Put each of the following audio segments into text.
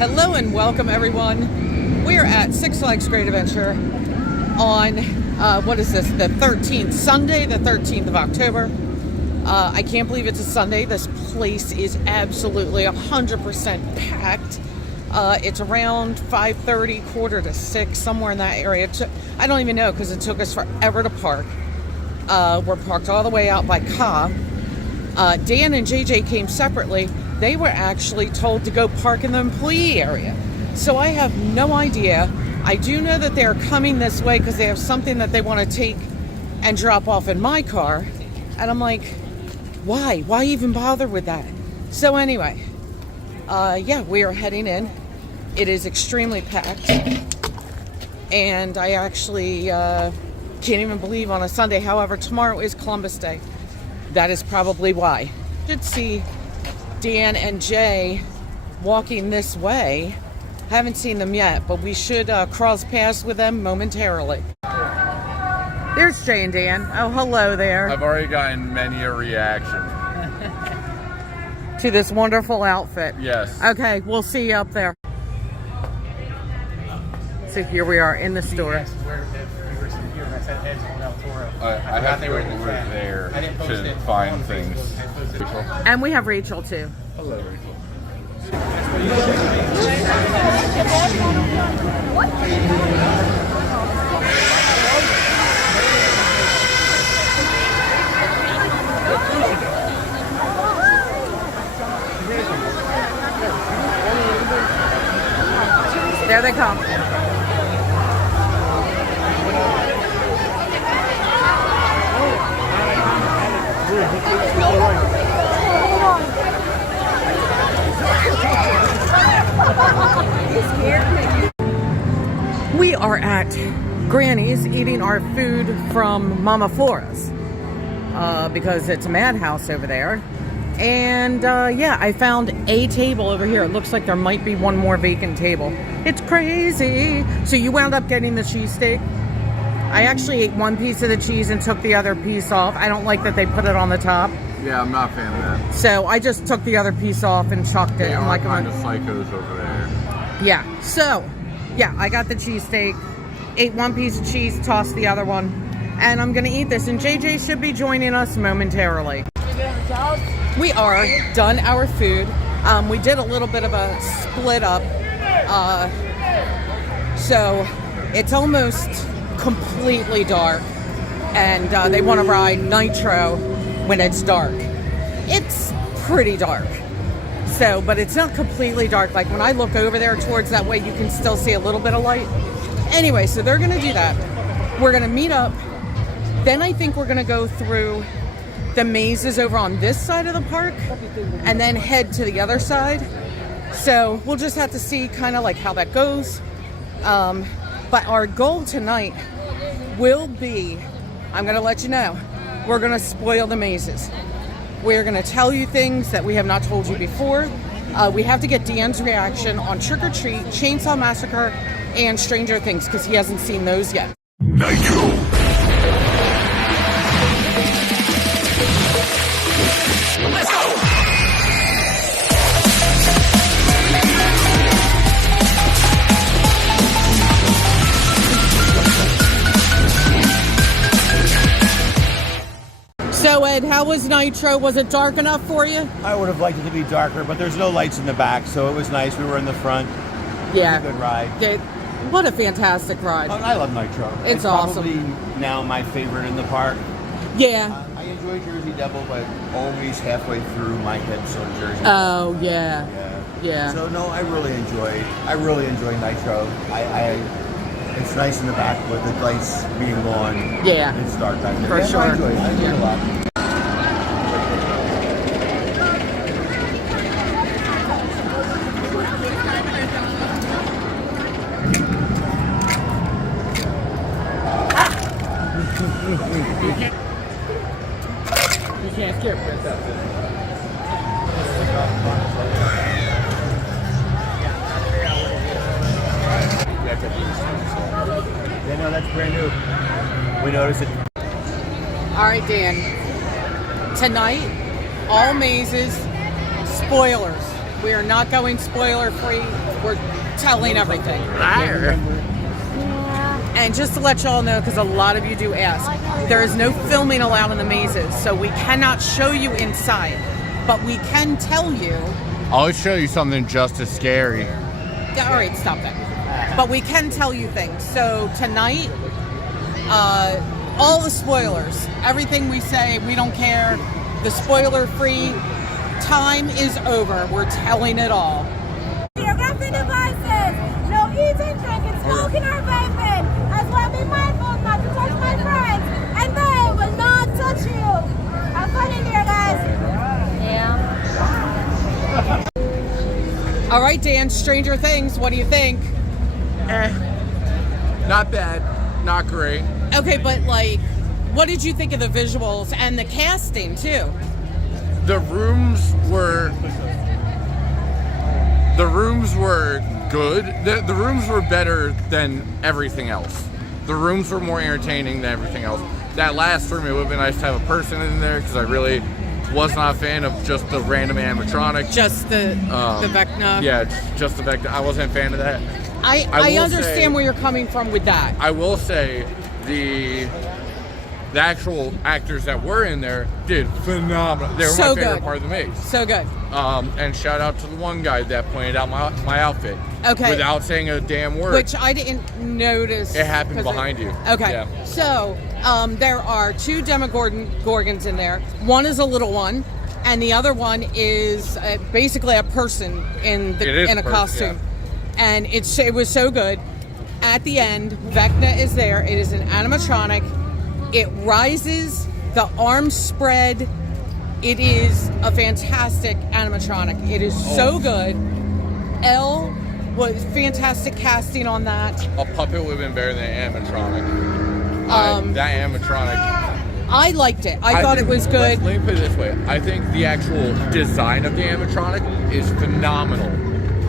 Hello and welcome everyone. We're at Six Flags Great Adventure on, what is this, the 13th, Sunday the 13th of October. I can't believe it's a Sunday. This place is absolutely 100% packed. It's around 5:30, quarter to 6, somewhere in that area. I don't even know because it took us forever to park. We're parked all the way out by Ka. Dan and JJ came separately. They were actually told to go park in the employee area. So I have no idea. I do know that they're coming this way because they have something that they want to take and drop off in my car. And I'm like, why? Why even bother with that? So anyway, yeah, we are heading in. It is extremely packed. And I actually can't even believe on a Sunday. However, tomorrow is Columbus Day. That is probably why. You should see Dan and Jay walking this way. Haven't seen them yet, but we should cross paths with them momentarily. There's Jay and Dan. Oh, hello there. I've already gotten many a reaction. To this wonderful outfit. Yes. Okay, we'll see you up there. So here we are in the store. I have to go over there to find things. And we have Rachel too. Hello, Rachel. There they come. We are at Granny's eating our food from Mama Flora's because it's a madhouse over there. And yeah, I found a table over here. It looks like there might be one more vacant table. It's crazy. So you wound up getting the cheesesteak. I actually ate one piece of the cheese and took the other piece off. I don't like that they put it on the top. Yeah, I'm not a fan of that. So I just took the other piece off and chucked it. They are like kind of psychos over there. Yeah. So, yeah, I got the cheesesteak, ate one piece of cheese, tossed the other one, and I'm gonna eat this. And JJ should be joining us momentarily. We are done our food. We did a little bit of a split up. So it's almost completely dark, and they want to ride Nitro when it's dark. It's pretty dark. So, but it's not completely dark. Like when I look over there towards that way, you can still see a little bit of light. Anyway, so they're going to do that. We're going to meet up. Then I think we're going to go through the mazes over on this side of the park and then head to the other side. So we'll just have to see kind of like how that goes. But our goal tonight will be, I'm going to let you know, we're going to spoil the mazes. We're going to tell you things that we have not told you before. We have to get Dan's reaction on Trick or Treat, Chainsaw Massacre, and Stranger Things because he hasn't seen those yet. Nitro. Let's go! So Ed, how was Nitro? Was it dark enough for you? I would have liked it to be darker, but there's no lights in the back, so it was nice. We were in the front. Yeah. It was a good ride. What a fantastic ride. I love Nitro. It's awesome. Probably now my favorite in the park. Yeah. I enjoy Jersey Devil, but always halfway through my hips on Jersey. Oh, yeah. Yeah. So no, I really enjoy Nitro. It's nice in the back with the lights being on. Yeah. It's dark back there. For sure. I enjoy it a lot. You can't skip. Yeah, no, that's brand new. We noticed it. All right, Dan. Tonight, all mazes, spoilers. We are not going spoiler free. we're telling everything. And just to let y'all know, because a lot of you do ask, there is no filming allowed in the mazes, so we cannot show you inside, but we can tell you. I'll show you something just as scary. All right, stop that. But we can tell you things. So tonight, all the spoilers, everything we say, we don't care. The spoiler-free time is over. We're telling it all. Geographic devices, no eating, drinking, smoking, or vaping. As well, be mindful not to touch my friends, and they will not touch you. Have fun in here, guys. All right, Dan, Stranger Things, what do you think? Not bad, not great. Okay, but like, what did you think of the visuals and the casting too? The rooms were good. The rooms were better than everything else. The rooms were more entertaining than everything else. That last room, it would have been nice to have a person in there because I really was not a fan of just the random animatronic. Just the Vecna. Yeah, just the Vecna. I wasn't a fan of that. I understand where you're coming from with that. I will say the actual actors that were in there did phenomenal. They were So my favorite good. part of the maze. So good. And shout out to the one guy that pointed out my outfit. Okay. Without saying a damn word. Which I didn't notice. It happened behind you. Okay. Yeah. So there are two Demogorgons in there. One is a little one, and the other one is basically a person in a costume. Yeah. And it was so good. At the end, Vecna is there. It is an animatronic. It rises, the arms spread. It is a fantastic animatronic. It is so good. Elle was fantastic casting on that. A puppet would have been better than an animatronic. That animatronic. I liked it. I thought it was good. Let me put it this way. I think the actual design of the animatronic is phenomenal.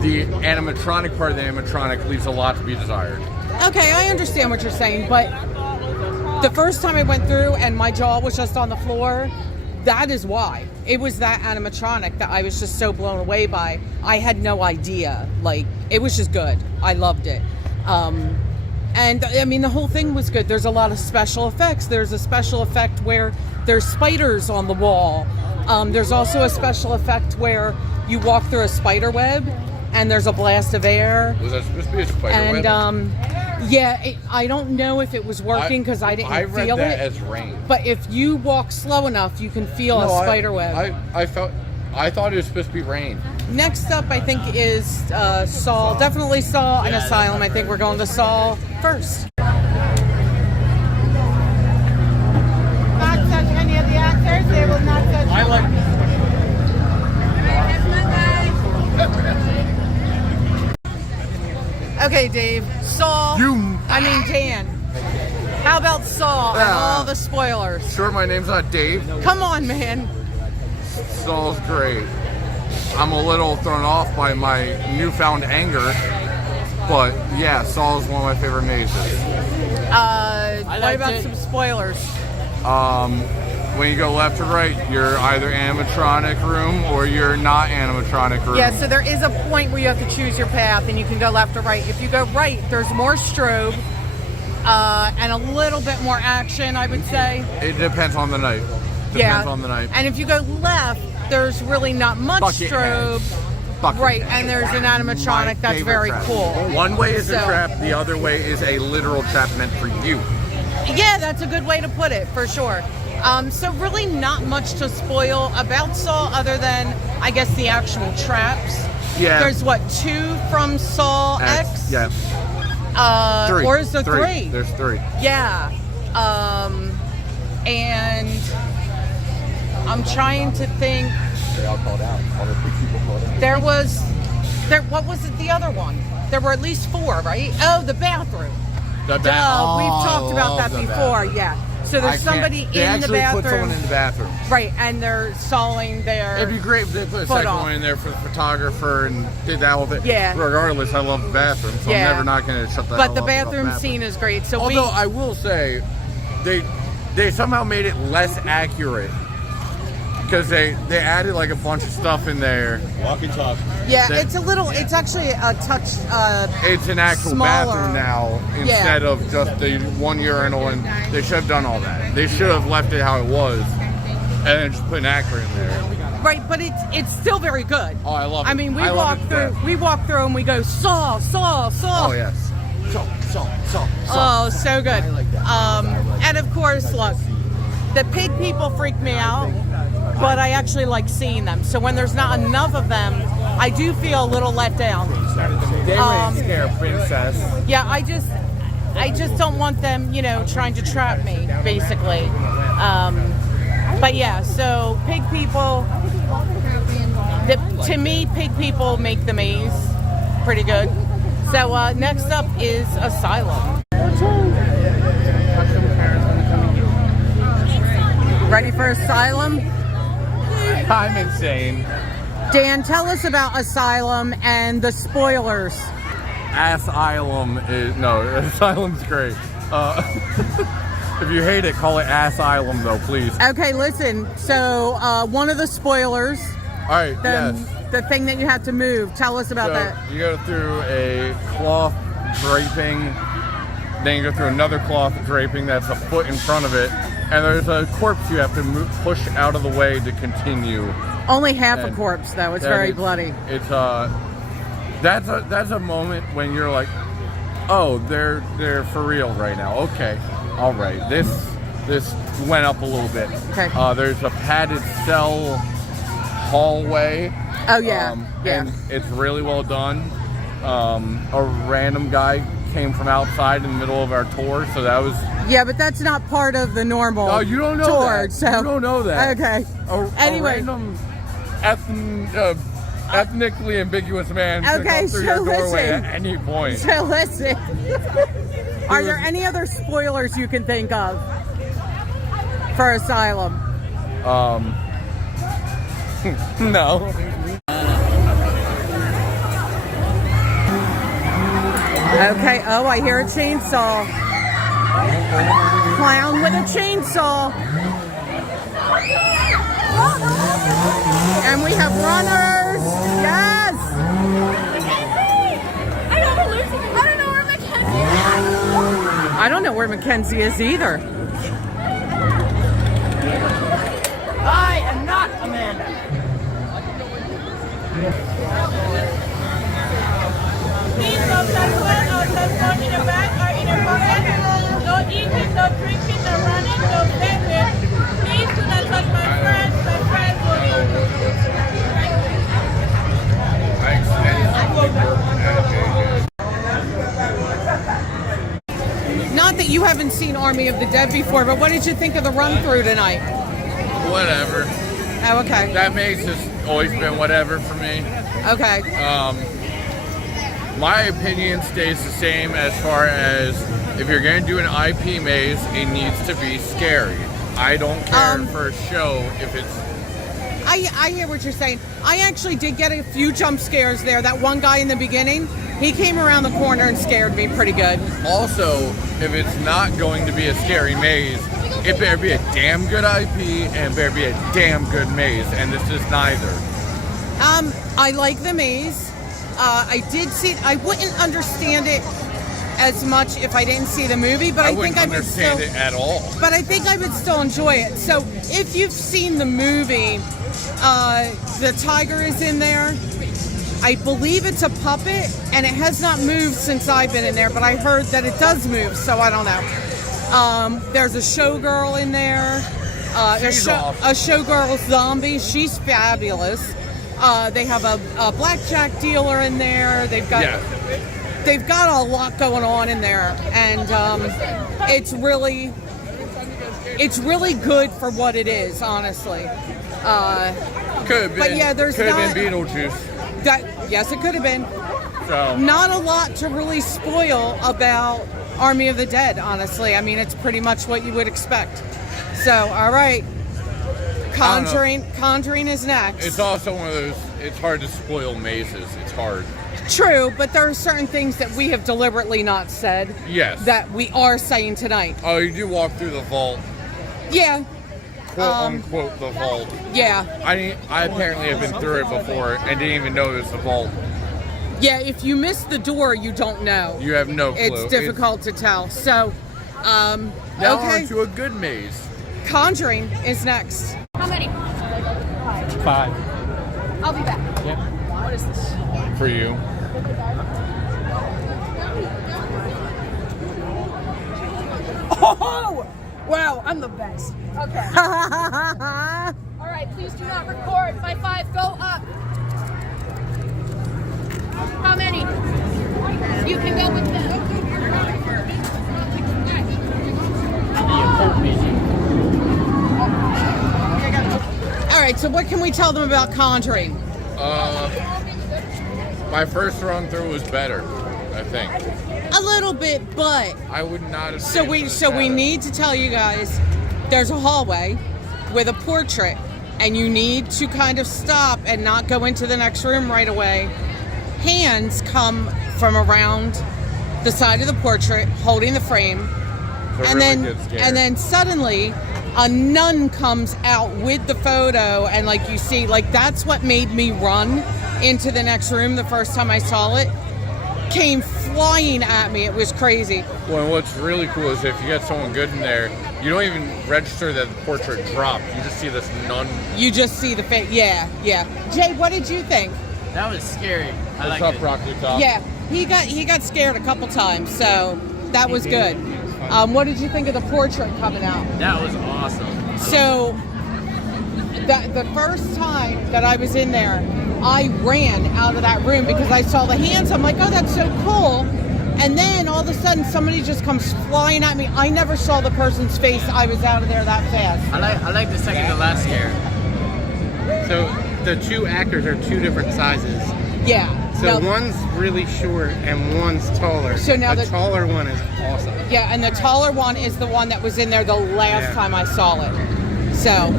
The animatronic part of the animatronic leaves a lot to be desired. Okay, I understand what you're saying, but the first time I went through and my jaw was just on the floor, that is why. It was that animatronic that I was just so blown away by. I had no idea. Like, it was just good. I loved it. And I mean, the whole thing was good. There's a lot of special effects. There's a special effect where there's spiders on the wall. There's also a special effect where you walk through a spider web and there's a blast of air. Was that supposed to be a spider web? Yeah, I don't know if it was working because I didn't feel it. I read that as rain. But if you walk slow enough, you can feel a spider web. I thought it was supposed to be rain. Next up, I think, is Saw. Definitely Saw and Asylum. I think we're going to Saw first. Not touch any of the actors. They will not touch. I like. Okay, Dave. Saw. Dan. How about Saw and all the spoilers? Sure, my name's not Dave. Come on, man. Saw's great. I'm a little thrown off by my newfound anger, but yeah, Saw is one of my favorite mazes. What about some spoilers? When you go left to right, you're either animatronic room or you're not animatronic room. Yeah, so there is a point where you have to choose your path and you can go left or right. If you go right, there's more strobe and a little bit more action, I would say. It depends on the night. Depends on the night. And if you go left, there's really not much strobe. Right, and there's an animatronic that's very cool. One way is a trap, the other way is a literal trap meant for you. Yeah, that's a good way to put it, for sure. So really not much to spoil about Saw other than, I guess, the actual traps. Yeah. There's, what, 2 from Saw X? Yeah. 3. Or is there 3? There's 3. Yeah. And I'm trying to think. They all called out. All the people called out. What was it, the other one? There were at least 4, right? Oh, the bathroom. We've talked about that before, yeah. So there's somebody in the bathroom. They actually put someone in the bathroom. Right, and they're sawing their It'd be great if they put a second one in there for the photographer and did that with it. Yeah. Regardless, I love the bathroom, so I'm never not going to shut that But the bathroom scene is great. So although I will say, they somehow made it less accurate because they added like a bunch of stuff in there. Walk and talk. Yeah, it's a little. It's actually a touch. It's an actual Smaller. bathroom now instead of just the one urinal, and they should have done all that. They should have left it how it was, and then just put an actor in there. Right, but it's still very good. Oh, I love it. I mean, I love it to death. we walk through and we go saw. Oh yes. Oh, so good. And of course, look, the pig people freak me out, but I actually like seeing them. So when there's not enough of them, I do feel a little let down. They really scare Princess. Yeah, I just don't want them, trying to trap me, basically. But yeah, so pig people. To me, pig people make the maze pretty good. So next up is Asylum. Ready for Asylum? I'm insane. Dan, tell us about Asylum and the spoilers. Asylum's great. If you hate it, call it Asylum though, please. Okay, listen. So one of the spoilers, All right. Yes. the thing that you have to move. Tell us about that. You go through a cloth draping, then you go through another cloth draping that's a foot in front of it, and there's a corpse you have to push out of the way to continue. Only half a And corpse, though. It's that very is- bloody. It's that's a moment when you're like, oh, they're for real right now. Okay, all right. This went up a little bit. Okay. There's a padded cell hallway. Oh yeah, yeah. And it's really well done. A random guy came from outside in the middle of our tour, so that was. Yeah, but that's not part of the normal. Oh, you don't know tour, that. So You don't know that. Okay. Anyway. A random ethnically ambiguous man could Okay, come through so your doorway listen. at any point. So listen. Are there any other spoilers you can think of for Asylum? No. Okay. Oh, I hear a chainsaw. Clown with a chainsaw. And we have runners. Yes. I don't know where Mackenzie is. I don't know where Mackenzie is either. I am not Amanda. Please don't touch one or touch one in the back or in the pocket. No eating, no drinking, no running, no begging. Please do not touch my friends. My friends will Not that you haven't seen Army of the Dead before, but what did you think of the run through tonight? Whatever. Oh, okay. That maze has always been whatever for me. Okay. My opinion stays the same as far as if you're going to do an IP maze, it needs to be scary. I don't care for a show if it's. I hear what you're saying. I actually did get a few jump scares there. That one guy in the beginning, he came around the corner and scared me pretty good. Also, if it's not going to be a scary maze, it better be a damn good IP and it better be a damn good maze, and this is neither. I like the maze. I did see it. I wouldn't understand it as much if I didn't see the movie, but I wouldn't think I would understand still. it at all. But I think I would still enjoy it. So if you've seen the movie, the tiger is in there. I believe it's a puppet, and it has not moved since I've been in there, but I heard that it does move, so I don't know. There's a showgirl in there. She's awesome. A showgirl zombie. She's fabulous. They have a blackjack dealer in there. They've got a lot going on in there, and it's really good for what it is, honestly. Could have been. But yeah, there's could have not- been Beetlejuice. Yes, it could have been. So Not a lot to really spoil about Army of the Dead, honestly. I mean, it's pretty much what you would expect. So, all right. Conjuring is next. it's also one of those. It's hard to spoil mazes. It's hard. True, but there are certain things that we have deliberately not said Yes. that we are saying tonight. Oh, you do walk through the vault. Yeah. quote unquote the vault. Yeah. I apparently have been through it before and didn't even know it was a vault. Yeah, if you miss the door, you don't know. You have no clue. It's difficult to tell. So, now okay. on to a good maze. Conjuring is next. How many? 5. I'll be back. Yep. What is this? For you. Oh! Wow, I'm the best. Okay. All right, please do not record. My 5, go up. How many? You can go with them. All right, so what can we tell them about Conjuring? My first run through was better, I think. A little bit, but I would not have. so we need to tell you guys there's a hallway with a portrait, and you need to kind of stop and not go into the next room right away. Hands come from around the side of the portrait holding the frame, and then suddenly a nun comes out with the photo, and like you see, like that's what made me run into the next room the first time I saw it. Came flying at me. It was crazy. Well, what's really cool is if you get someone good in there, you don't even register that the portrait dropped. You just see this nun. You just see the face. Yeah. Jay, what did you think? That was scary. I What's liked up, it. Rocky Top? Yeah, he got scared a couple times, so that was good. What did you think of the portrait coming out? That was awesome. So, the first time that I was in there, I ran out of that room because I saw the hands. I'm like, oh, that's so cool. And then all of a sudden, somebody just comes flying at me. I never saw the person's face. I was out of there that fast. I like the second to last scare. So the 2 actors are 2 different sizes. Yeah. So no- one's really short and one's taller. So now the the- taller one is awesome. Yeah, and the taller one is the one that was in there the last Yeah. time I saw it. So,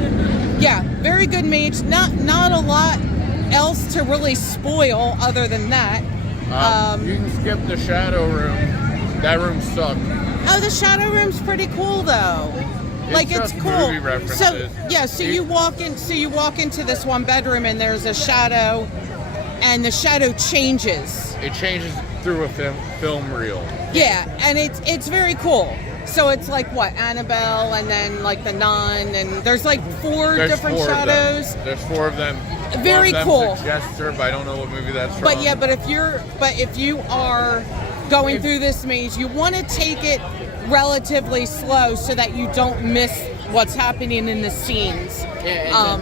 yeah, very good mage. Not a lot else to really spoil other than that. You can skip the shadow room. That room sucked. Oh, the shadow room's pretty cool though. Like it's just cool. movie references. So yeah, so you walk into this one bedroom and there's a shadow, and the shadow changes. It changes through a film reel. Yeah, and it's very cool. So it's like what, Annabelle, and then like the nun, and there's like 4 There's different 4 shadows. Of them. There's 4 of them. Very One of cool. them's a Jester, but I don't know what movie that's from. But yeah, but if you are going through this maze, you want to take it relatively slow so that you don't miss what's happening in the scenes. Yeah,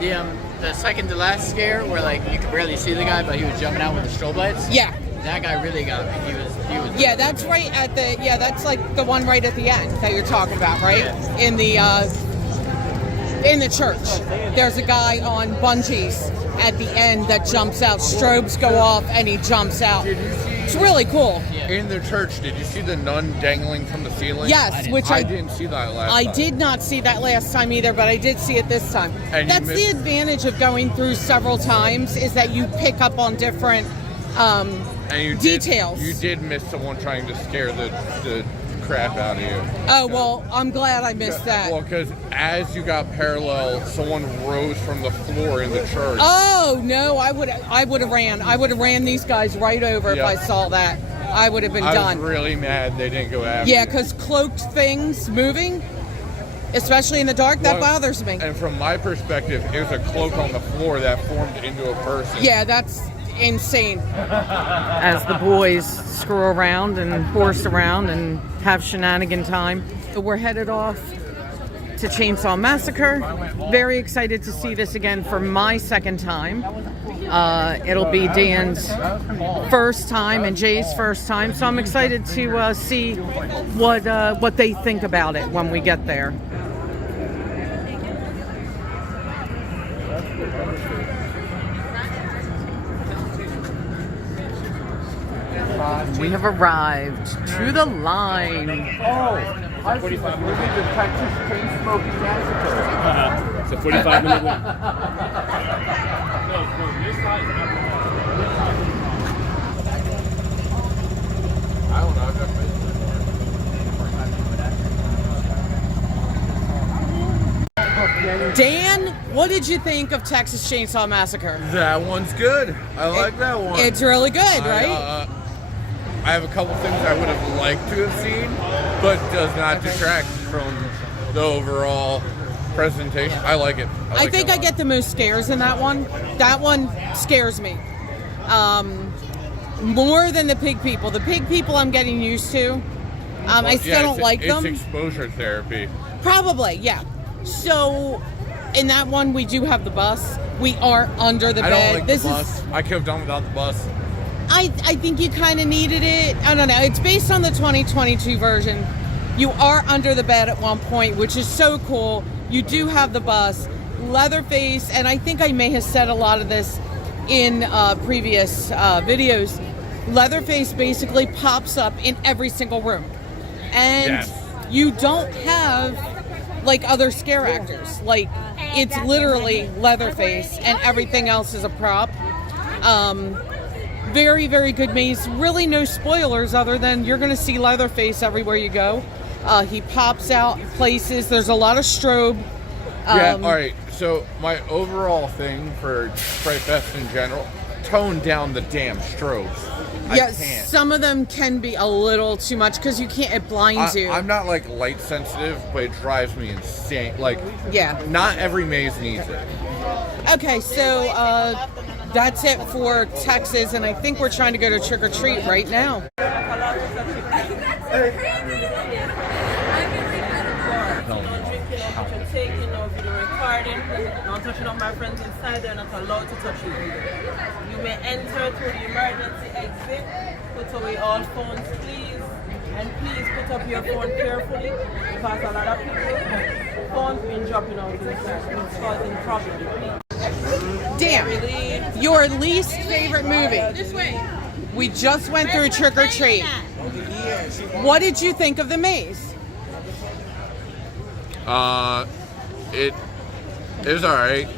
and the second to last scare where like you could barely see the guy, but he was jumping out with the strobe lights. Yeah. That guy really got me. He was. Yeah, that's right at the. Yeah, that's like the one right at the end that you're talking about, right? Yeah. In the church, there's a guy on bungees at the end that jumps out. Strobes go off, and he jumps out. Did you see? It's really cool. In the church, did you see the nun dangling from the ceiling? Yes, which I didn't see that last I time. did not see that last time either, but I did see it this time. And you That's the missed- advantage of going through several times, is that you pick up on different And you details. You did miss someone trying to scare the crap out of you. Oh, well, I'm glad I missed that. Well, because as you got parallel, someone rose from the floor in the church. Oh no, I would have ran. I would have ran these guys right over Yeah. if I saw that. I would have been I done. was really mad they didn't go after Yeah, you. because cloaked things moving, especially in the dark, that Well, bothers me. And from my perspective, it was a cloak on the floor that formed into a person. Yeah, that's insane. As the boys screw around and horse around and have shenanigan time. We're headed off to Chainsaw Massacre. Very excited to see this again for my second time. It'll be Dan's first time and Jay's first time, so I'm excited to see what they think about it when we get there. We have arrived to the line. I 45 minutes. The Texas Chain Smoking Massacre. It's a 45-minute wait. I don't know. I've never been. Dan, what did you think of Texas Chainsaw Massacre? That one's good. I like that one. It's really good, right? I have a couple things I would have liked to have seen, but does not detract from the overall presentation. I like it. I think I get the most scares in that one. That one scares me. More than the pig people. The pig people I'm getting used to. I still don't like them. It's exposure therapy. Probably, yeah. So, in that one, we do have the bus. We are under the bed. I don't like the bus. I could have done without the bus. I think you kind of needed it. I don't know. It's based on the 2022 version. You are under the bed at one point, which is so cool. You do have the bus. Leatherface, and I think I may have said a lot of this in previous videos. Leatherface basically pops up in every single room. And you don't have like other scare actors. Like, it's literally Leatherface and everything else is a prop. Very, very good maze. Really no spoilers other than you're going to see Leatherface everywhere you go. He pops out places. There's a lot of strobe. Yeah, all right. So my overall thing for Fright Fest in general, tone down the damn strobes. Yes, I can't. some of them can be a little too much because you can't. It blinds you. I'm not like light sensitive, but it drives me insane. Like, yeah, not every maze needs it. Okay, so that's it for Texas, and I think we're trying to go to trick or treat right now. Taking no video recording, not touching on my friends inside, they're not allowed to touch you. You may enter through the emergency exit, put away all phones please, and please put up your phone carefully because a lot of people, phones been dropping out inside, it's causing problems. Damn, your least favorite movie. This way. We just went through trick or treat. What did you think of the maze? It was alright.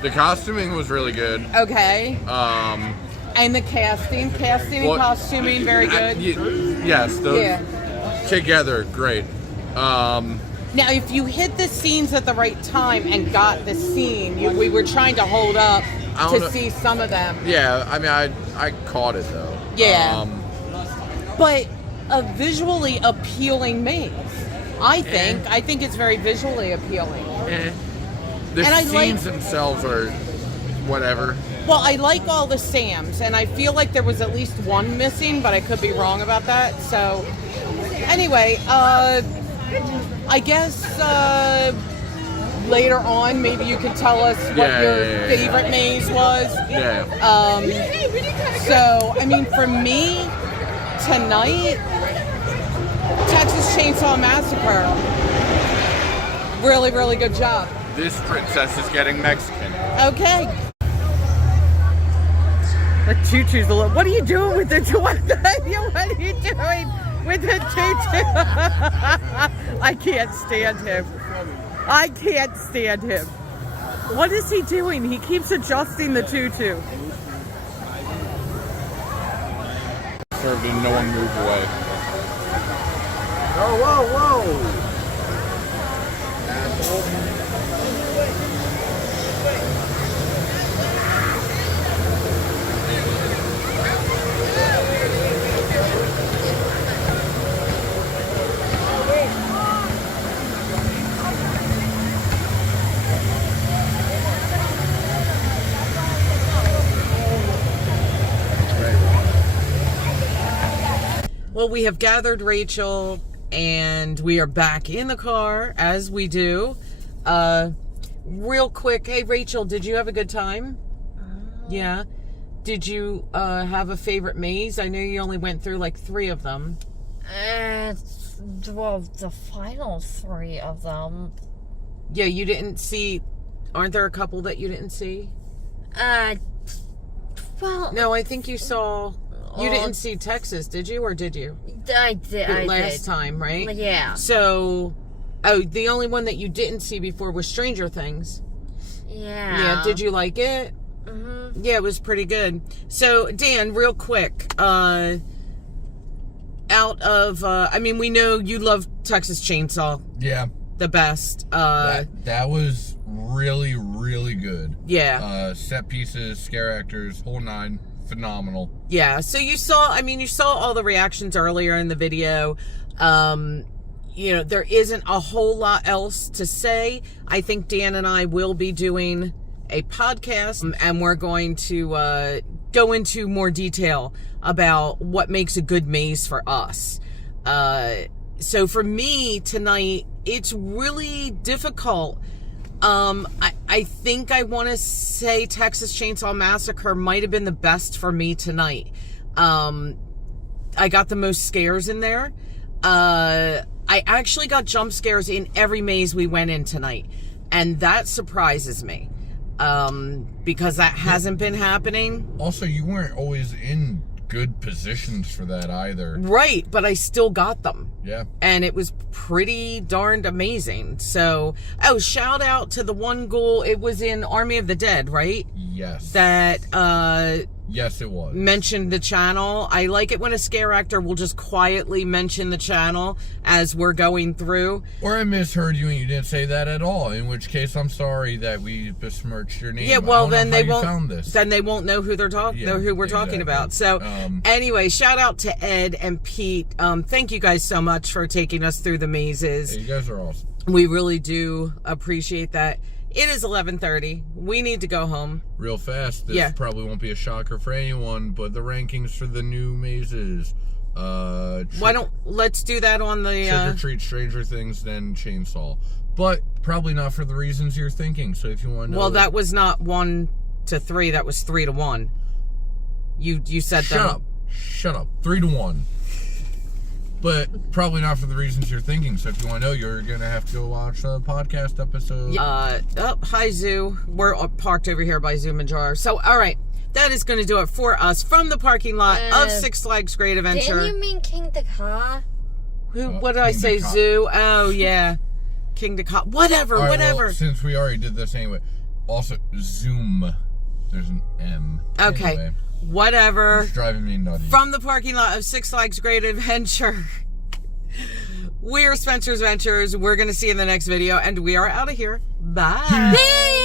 The costuming was really good. Okay. And the casting and costuming, very good. Yes, those together, great. Now, if you hit the scenes at the right time and got the scene, we were trying to hold up to see some of them. Yeah, I mean, I caught it though. Yeah. But a visually appealing maze. I think it's very visually appealing. The scenes themselves are whatever. Well, I like all the Sams, and I feel like there was at least one missing, but I could be wrong about that. So, anyway, I guess later on, maybe you could tell us what your favorite maze was. Yeah. So, I mean, for me, tonight, Texas Chainsaw Massacre. Really, really good job. This princess is getting Mexican. Okay. The tutu's a little. What are you doing with the tutu? What are you doing with the tutu? I can't stand him. I can't stand him. What is he doing? He keeps adjusting the tutu. Served and no one moved away. Oh, whoa, whoa! Well, we have gathered Rachel, and we are back in the car, as we do. Real quick, hey, Rachel, did you have a good time? Yeah. Did you have a favorite maze? I know you only went through like 3 of them. Well, the final 3 of them. Yeah, you didn't see... Aren't there a couple that you didn't see? Well... No, I think you saw... You didn't see Texas, did you? Or did you? I did. Last time, right? Yeah. So, the only one that you didn't see before was Stranger Things. Yeah. Yeah, did you like it? Mm-hmm. Yeah, it was pretty good. So, Dan, real quick, out of, I mean, we know you love Texas Chainsaw. Yeah. the best. That was really, really good. Yeah. Set pieces, scare actors, whole nine, phenomenal. Yeah. So you saw all the reactions earlier in the video. There isn't a whole lot else to say. I think Dan and I will be doing a podcast, and we're going to go into more detail about what makes a good maze for us. So for me tonight, it's really difficult. I think I want to say Texas Chainsaw Massacre might have been the best for me tonight. I got the most scares in there. I actually got jump scares in every maze we went in tonight, and that surprises me, because that hasn't been happening. Also, you weren't always in good positions for that either. Right, but I still got them. Yeah. And it was pretty darned amazing. So, shout out to the one ghoul. It was in Army of the Dead, right? Yes. That, yes, it was. mentioned the channel. I like it when a scare actor will just quietly mention the channel as we're going through. Or I misheard you and you didn't say that at all, in which case I'm sorry that we besmirched your name. Yeah, well, I don't then know they how you won't. found this. Then they won't know who they're talking. Know who we're talking about. So, anyway, shout out to Ed and Pete. Thank you guys so much for taking us through the mazes. Hey, you guys are awesome. We really do appreciate that. It is 11:30. We need to go home. Real fast. This probably won't be a shocker for anyone, but the rankings for the new mazes. Let's do that on the Trick or Treat, Stranger Things, then Chainsaw. But probably not for the reasons you're thinking. So if you want to know. Well, that was not 1 to 3. That was 3 to 1. You said that. Shut up. 3 to 1. But probably not for the reasons you're thinking. So if you want to know, you're going to have to go watch a podcast episode. Hi, Zoo. We're parked over here by Zoo Manjaro. So, all right. That is going to do it for us from the parking lot of Six Flags Great Adventure. Didn't you mean King Dakar? What did I say, Zoo? Oh, yeah. King Dakar. Whatever. Well, since we already did this anyway. Also, Zoom. There's an M. Okay. Anyway. Whatever. It's driving me nutty. From the parking lot of Six Flags Great Adventure, we're Spencer's Ventures. We're going to see you in the next video, and we are out of here. Bye.